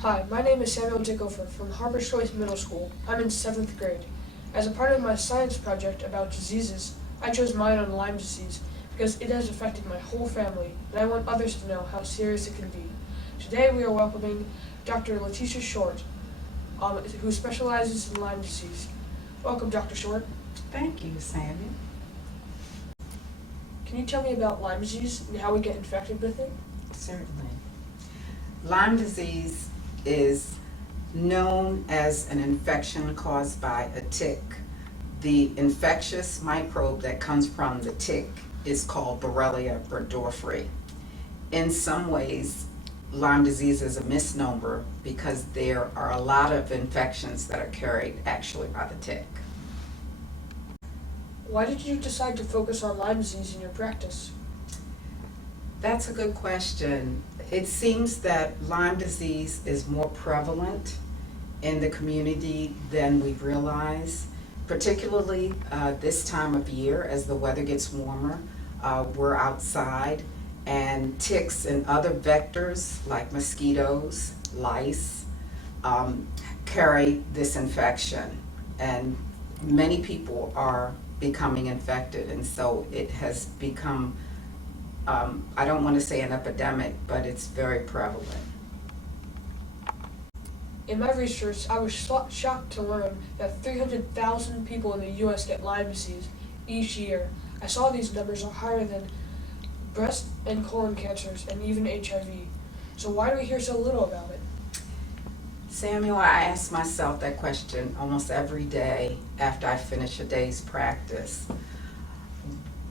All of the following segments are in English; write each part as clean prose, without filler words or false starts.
Hi, my name is Samuel Dickofer from Harper Middle School. I'm in 7th grade. As a part of my science project about diseases, I chose mine on Lyme disease because it has affected my whole family, and I want others to know how serious it can be. Today we are welcoming Dr. Letitia Short, who specializes in Lyme disease. Welcome, Dr. Short. Thank you, Samuel. Can you tell me about Lyme disease and how we get infected with it? Certainly. Lyme disease is known as an infection caused by a tick. The infectious microbe that comes from the tick is called Borrelia burgdorferi. In some ways, Lyme disease is a misnomer because there are a lot of infections that are carried actually by the tick. Why did you decide to focus on Lyme disease in your practice? That's a good question. It seems that Lyme disease is more prevalent in the community than we realize, particularly this time of year as the weather gets warmer. We're outside, and ticks and other vectors like mosquitoes, lice, carry this infection, and many people are becoming infected, and so it has become I don't want to say an epidemic, but it's very prevalent. In my research, I was shocked to learn that 300,000 people in the U.S. get Lyme disease each year. I saw these numbers are higher than breast and colon cancers and even HIV. So why do we hear so little about it? Samuel, I ask myself that question almost every day after I finish a day's practice.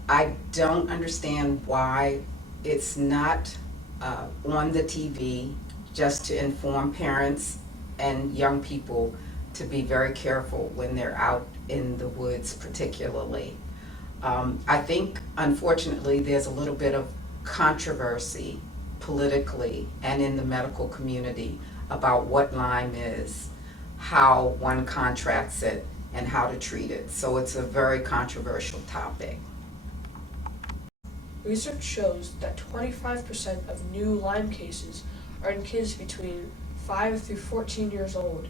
I don't understand why it's not on the TV just to inform parents and young people to be very careful when they're out in the woods particularly. I think unfortunately there's a little bit of controversy politically and in the medical community about what Lyme is, how one contracts it, and how to treat it. So it's a very controversial topic. Research shows that 25% of new Lyme cases are in kids between 5 through 14 years old.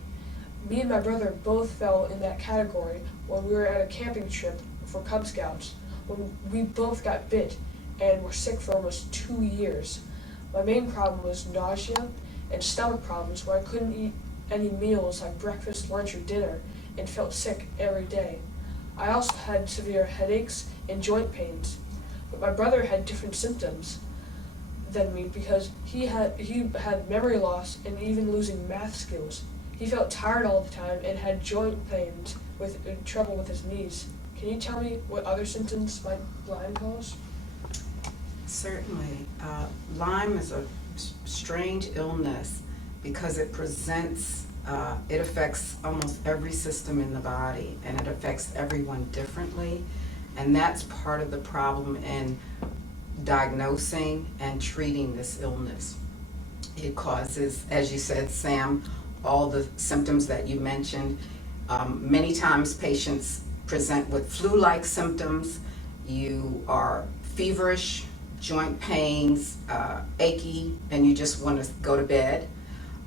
Me and my brother both fell in that category when we were at a camping trip for Cub Scouts, when we both got bit and were sick for almost 2 years. My main problem was nausea and stomach problems where I couldn't eat any meals like breakfast, lunch, or dinner and felt sick every day. I also had severe headaches and joint pains. But my brother had different symptoms than me because he had memory loss and even losing math skills. He felt tired all the time and had joint pains with trouble with his knees. Can you tell me what other symptoms might Lyme cause? Certainly. Lyme is a strange illness because it presents, it affects almost every system in the body, and it affects everyone differently. And that's part of the problem in diagnosing and treating this illness. It causes, as you said, Sam, all the symptoms that you mentioned. Many times patients present with flu-like symptoms. You are feverish, joint pains, achy, and you just want to go to bed.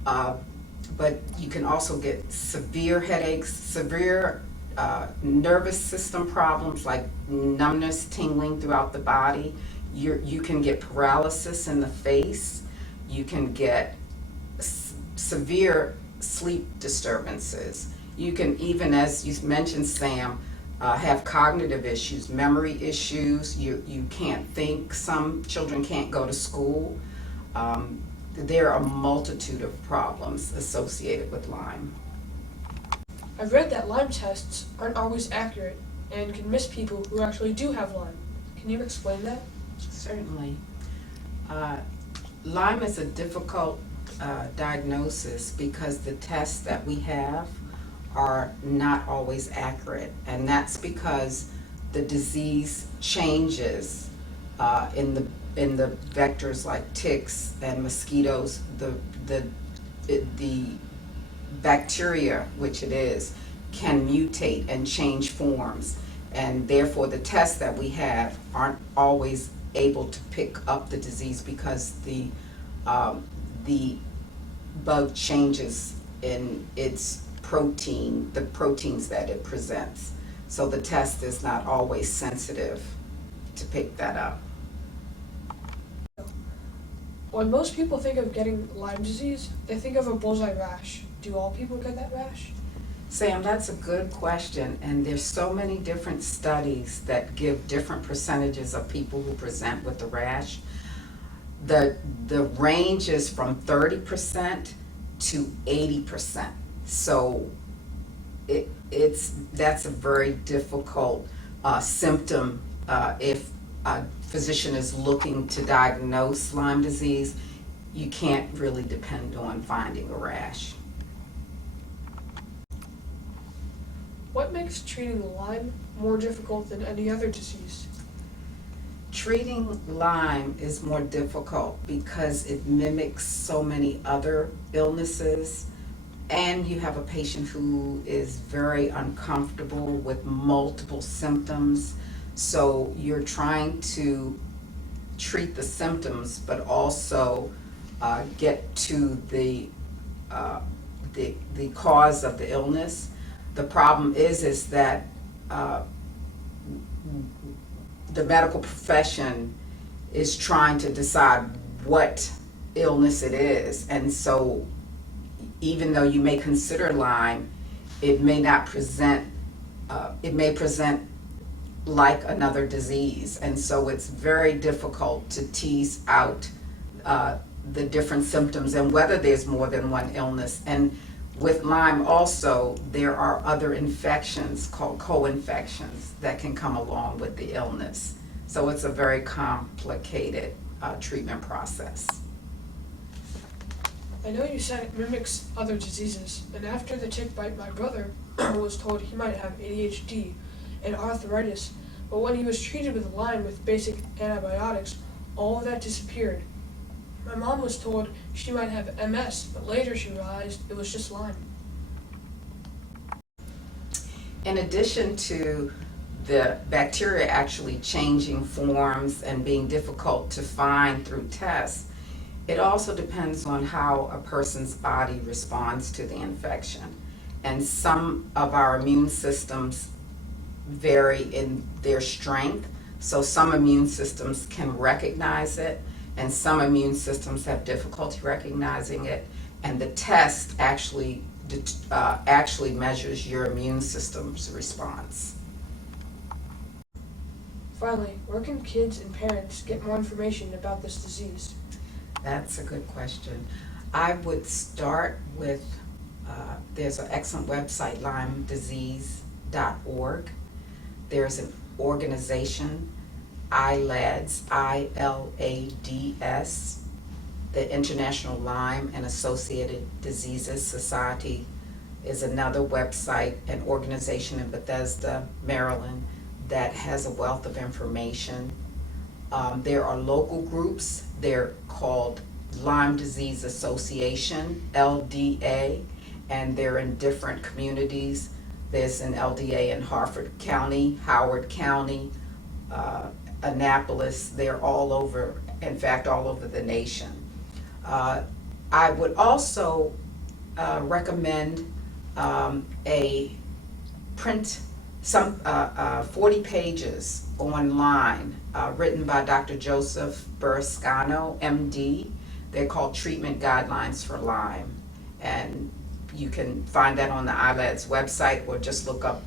But you can also get severe headaches, severe nervous system problems like numbness, tingling throughout the body. You can get paralysis in the face. You can get severe sleep disturbances. You can even, as you mentioned, Sam, have cognitive issues, memory issues. You can't think. Some children can't go to school. There are a multitude of problems associated with Lyme. I've read that Lyme tests aren't always accurate and can miss people who actually do have Lyme. Can you explain that? Certainly. Lyme is a difficult diagnosis because the tests that we have are not always accurate, and that's because the disease changes in the vectors like ticks and mosquitoes. The bacteria, which it is, can mutate and change forms, and therefore the tests that we have aren't always able to pick up the disease because the bug changes in its protein, the proteins that it presents. So the test is not always sensitive to pick that up. When most people think of getting Lyme disease, they think of a bullseye rash. Do all people get that rash? Sam, that's a good question, and there's so many different studies that give different percentages of people who present with the rash. The range is from 30% to 80%. So that's a very difficult symptom if a physician is looking to diagnose Lyme disease. You can't really depend on finding a rash. What makes treating Lyme more difficult than any other disease? Treating Lyme is more difficult because it mimics so many other illnesses, and you have a patient who is very uncomfortable with multiple symptoms. So you're trying to treat the symptoms, but also get to the cause of the illness. The problem is that the medical profession is trying to decide what illness it is, and so even though you may consider Lyme, it may not present, it may present like another disease, and so it's very difficult to tease out the different symptoms and whether there's more than one illness. And with Lyme also, there are other infections called co-infections that can come along with the illness. So it's a very complicated treatment process. I know you said it mimics other diseases, and after the tick bite, my brother was told he might have ADHD and arthritis, but when he was treated with Lyme with basic antibiotics, all of that disappeared. My mom was told she might have MS, but later she realized it was just Lyme. In addition to the bacteria actually changing forms and being difficult to find through tests, it also depends on how a person's body responds to the infection. And some of our immune systems vary in their strength. So some immune systems can recognize it, and some immune systems have difficulty recognizing it. And the test actually measures your immune system's response. Finally, where can kids and parents get more information about this disease? That's a good question. I would start with, there's an excellent website, lymedisease.org. There's an organization, ILADS, ILADS, the International Lyme and Associated Diseases Society is another website, an organization in Bethesda, Maryland, that has a wealth of information. There are local groups. They're called Lyme Disease Association, LDA, and they're in different communities. There's an LDA in Harper County, Howard County, Annapolis. They're all over, in fact, all over the nation. I would also recommend a print, 40 pages online written by Dr. Joseph Burrascano, MD. They're called Treatment Guidelines for Lyme. And you can find that on the ILADS website, or just look up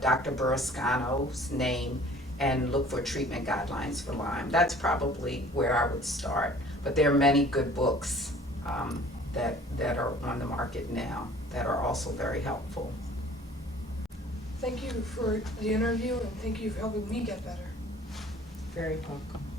Dr. Burrascano's name and look for Treatment Guidelines for Lyme. That's probably where I would start. But there are many good books that are on the market now that are also very helpful. Thank you for the interview, and thank you for helping me get better. Very welcome.